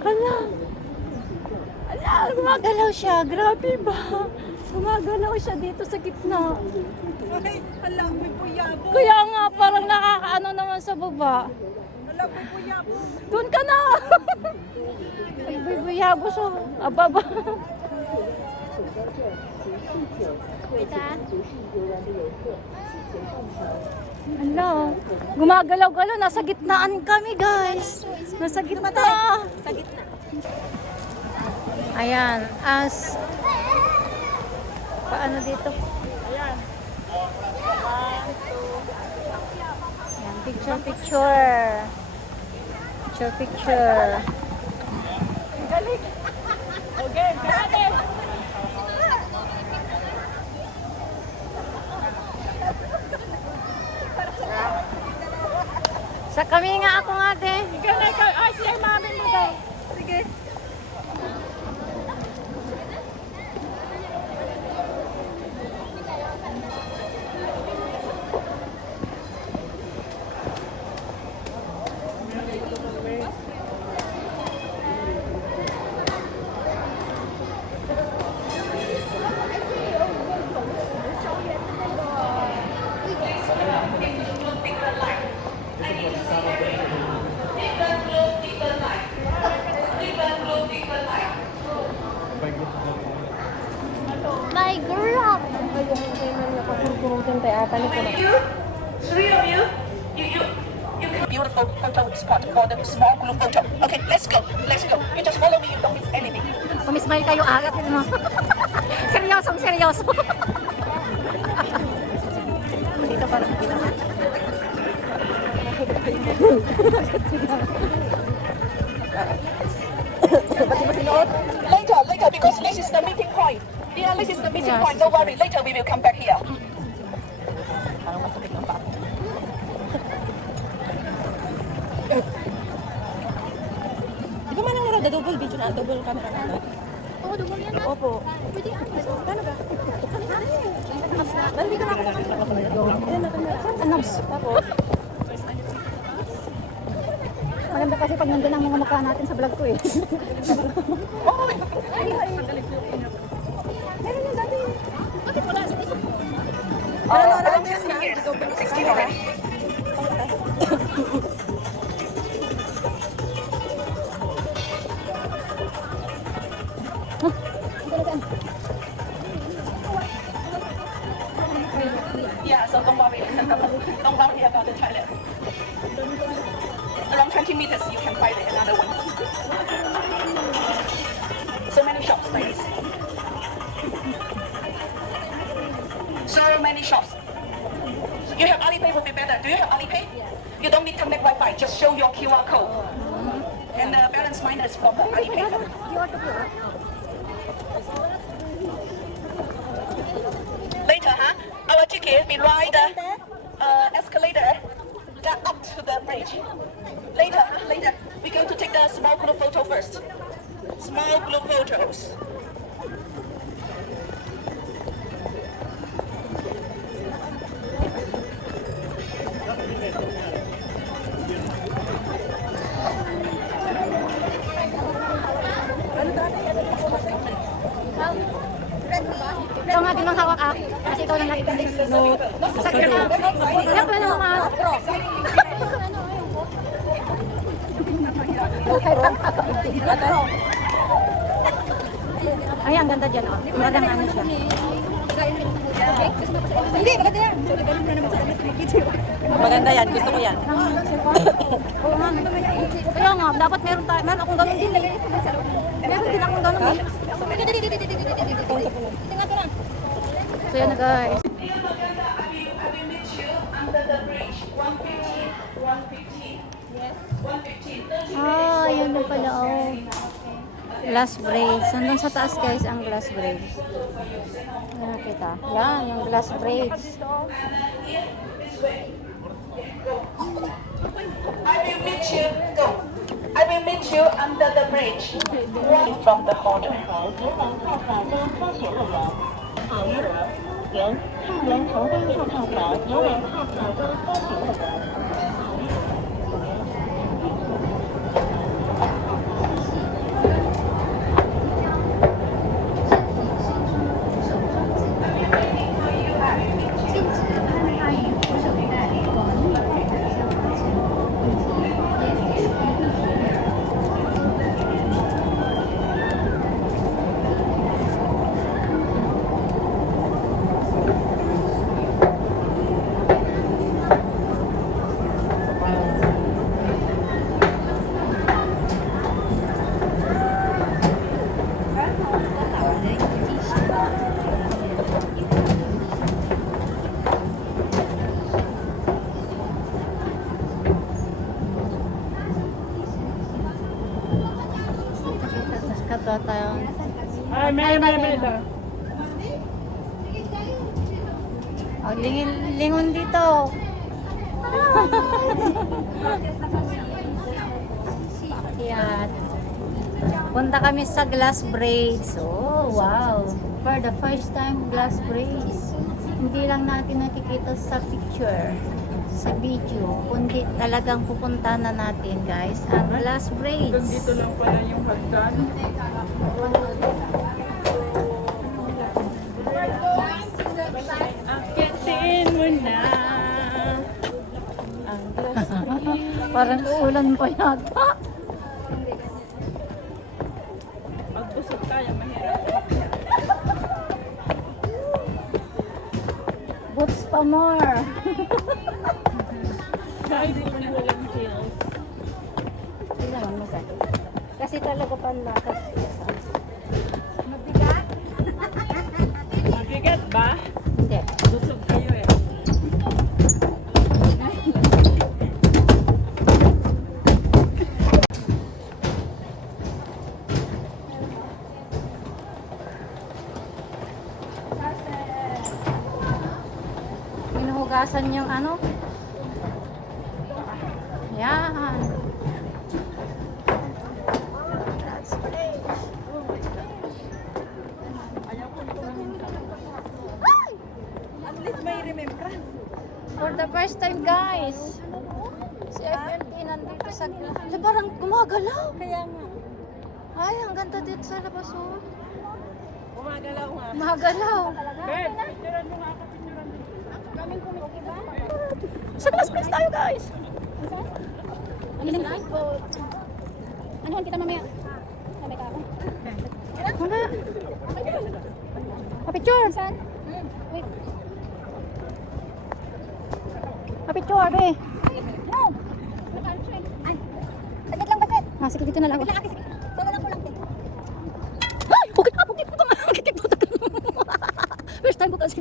Hala. Hala, gumagalaw siya. Grabe ba? Gumagalaw siya dito sa gitna. Ay, hala, may buyabo. Kaya nga, parang nakakaano naman sa baba. Hala, may buyabo. Doon ka na! Nagbibiyabo siya. Ababa. Kita? Hala, gumagalaw-galaw. Nasa gitnaan kami, guys. Nasa gitna. Sa gitna. Ayan, as... Paano dito? Ayan. Ayan, picture. Picture. Galing. Okay, grabe. Sa kami nga ako nga, te. Ikaw na ikaw. Ay, siya yung mami mo daw. Sige. My girl! Three of you, beautiful photo spot for the small group photo. Okay, let's go. You just follow me, you don't miss anything. Kumismile kayo agad. Ano? Seryoso. Dito pa rin. Later, because this is the meeting point. Yeah, this is the meeting Yes. point. Don't worry, later we will come back here. Di ba manang naro, double video na, double camera na. Oo, dugo yan. Opo. Pwede ano? Paano ba? Nandito na ako. Ayan na camera. Anobs. Tapos, Maganda kasi pag nandun ang mga mukha natin sa vlog ko eh. meron yung dati. Bakit wala? Alam mo yan na, double 16 already. Yeah, so don't worry. Don't worry about the toilet. Around 20 meters, you can find another one. So many shops, ladies. So many shops. You have Alipay would be better. Do you have Alipay? You don't need connect Wi-Fi. Just show your QR code. And the balance minus from the Alipay. Later, our ticket we ride the escalator up to the bridge. Later, we're going to take the small group photo first. Small group photos. Ikaw nga din mang hawak ako. Kasi ikaw lang nakikita. No. Sakit na. Kaya pala naman. Ay, ang ganda dyan, oh. Magandang ano siya. Hindi, maganda yan. So, ganun na naman sa video. Maganda yan, gusto ko yan. Oo nga. Kaya nga, dapat meron tayo. Meron akong ganun din. Meron din akong ganun din. So yan na guys. I will meet you under the bridge. 115. Yes. 115. Ah, yun na pala, oh. Glass braids. Nandun sa taas guys ang glass braids. Yan kita. Yan, yung glass braids. I will meet you. Go. I will meet you under the bridge. Right from the hotel. 好一轮，沿上联城东侧套桥游园号桥中收取客人。Kakata yung... Ay, may ito. Oh, lingon dito. Ayan. Punta kami sa Glass Braids. Oh, wow. For the first time, Glass Braids. Hindi lang natin nakikita sa picture, sa video, kundi talagang pupunta na natin, guys, ang Glass Braids. Dito lang pala yung hagdan. Akitin mo na ang glass. Parang ulan pa yata. Pag busog tayo, mahirap. Boots pa more. Kahit kung walang heels. Hindi naman masakit. Kasi talaga panlakas. Mabigat ba? Hindi. Busog kayo eh. Minuhugasan yung ano. Yan. That's great. At least may remembrance. For the first time, guys. Si FMT nandito sa... Parang gumagalaw. Kaya nga. Ay, ang ganda dito sa labas, oh. Gumagalaw nga. Gumagalaw. Bert, picturean mo nga ako, picturean mo. Sa Glass Braids tayo, guys. Anuhan kita mamaya. Mamaya ka ako. Wala. Pa-picture. Saan? Wait. Pa-picture, be. No! Naka-ano siya eh. Ay. Saglit lang basit. Ah, sige, dito na lang. Saglit lang ate. Sala lang ko lang. Ay! Okay ka! Okay ka! Okay ka! First time ko kasi.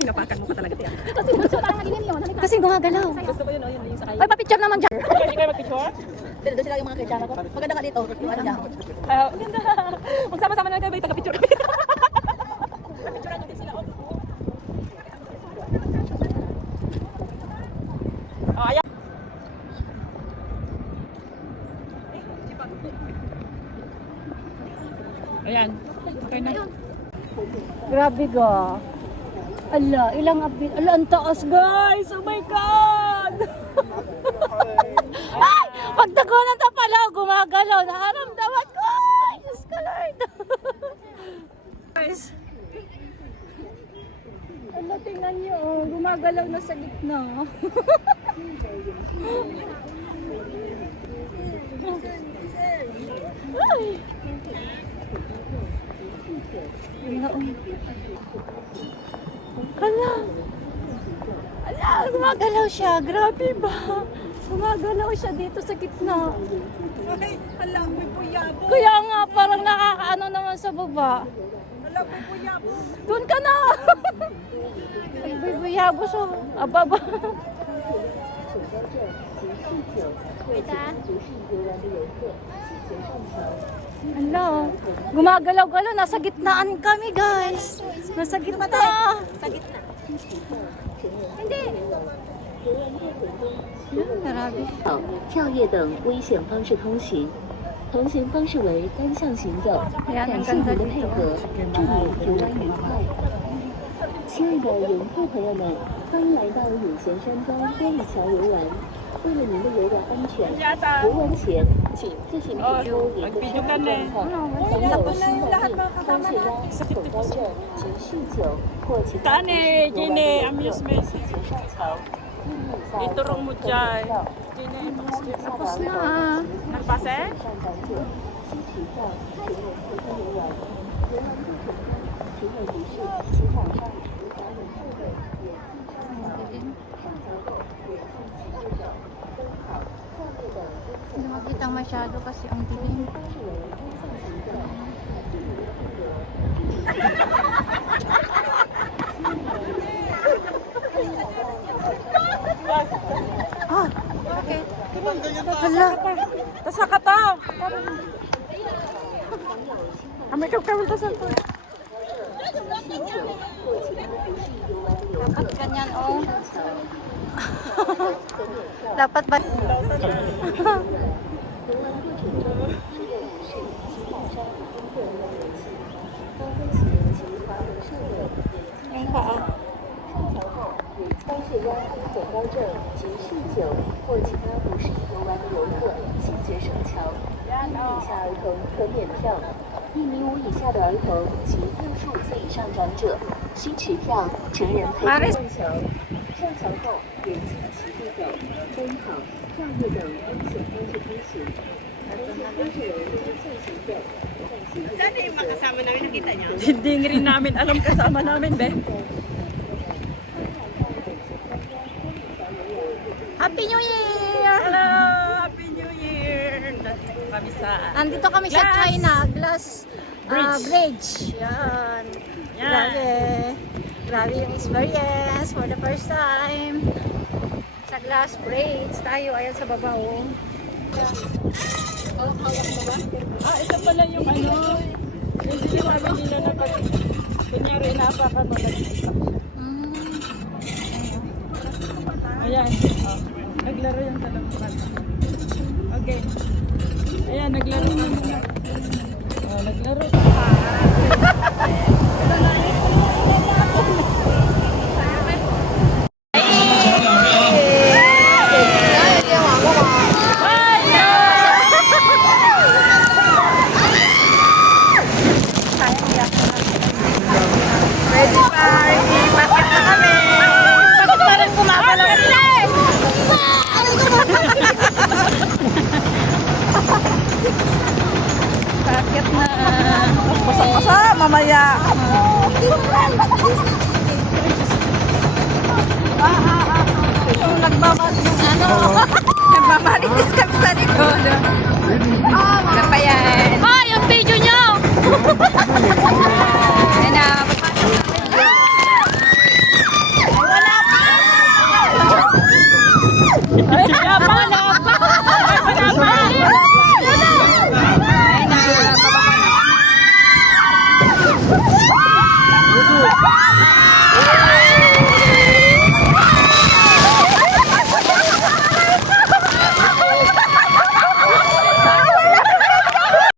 Pinapakan mo pa talaga tiyan. Kasi parang madilim yun. Halika. Kasi gumagalaw. Gusto ko yun, oh, yun yung sakay. Ay, pa-picture naman dyan. Hindi kayo mag-picture? Doon sila yung mga kaibigan ko. Maganda ka dito. Yung ano niya. Ay, ganda. Magsama-sama na kayo, taga-picture kami. Picturean natin sila. Oh, ayan. Ayan. Okay na. Grabe ka. Ala, ilang update. Ala, ang taas, guys. Oh my God. Ay! Pagtakunan na pala, gumagalaw. Nakaramdaman ko. Ay, Diyos ko, Lord. Guys. Ala, tingnan niyo. Oh, gumagalaw na sa gitna. Ay. Ala, oh. Ala! Ala! Gumagalaw siya. Grabe ba? Gumagalaw siya dito sa gitna. Ay, alam mo po yabo. Kaya nga, parang nakakaano naman sa baba. Alam mo po yabo. Doon ka na! Nagbibiyabo siya. Ababa. Ala, gumagalaw-galaw. Nasa gitnaan kami, guys. Nasa gitna. Sa gitna. Hindi. Grabe. 跳跃等危险方式通行，同行方式为单向行走。感谢您的配合，祝您游玩愉快。亲爱的游客朋友们，欢迎来到永贤山庄玻璃桥游玩。为了您的游玩安全，游玩前请自行提出您的身份状况，含有新的病、高血压、恐高症及酗酒或其他 Tane, Gine, amusement. 前上桥。 Iturong mo dyan. Gine, Tapos na. nagpase? 上岛者需持照前往特殊游玩，游玩不可能，请有不适，请网上无法忍受的也上桥后也是骑着走，奔跑、跳跃等都可 Hindi makita masyado kasi ang dilim. 称之为单向行走。祝您的配合。 Ah, okay. Hala. Tasakata. Kami kami to sa Dapat ganyan, oh. Dapat ba? Yung paa. 高血压、恐高症及酗酒或其他不适宜游玩的游客，请节省桥。1米以下儿童可免票，1.5米以下的儿童及60岁以上长者需持票，成人陪同上桥。上桥后严禁骑步走、奔跑、跳跃等危险方式通行。同行跟着人向行走，暂行 Hindi rin namin alam kasama namin, be. Happy New Year! Hello! Happy New Year! Nandito kami sa... Nandito kami sa Glass China, Glass Bridge. Yan. Yan. Grabe. Grabe yung experience for the first time. Sa Glass Bridge tayo. Ayan sa baba, oh. ito pala yung ano. Yung sinasabi nila na pag kunyari inapakan mo nag-ipak. Ayan. Oh. Naglaro yung dalawang bata. Okay. Ayan, naglaro na. Oh, naglaro. Ready party! Bakit na kami? Bakit pa rin kumapala? Bakit na? Masa mamaya. Nagmamalinis kami sa likod.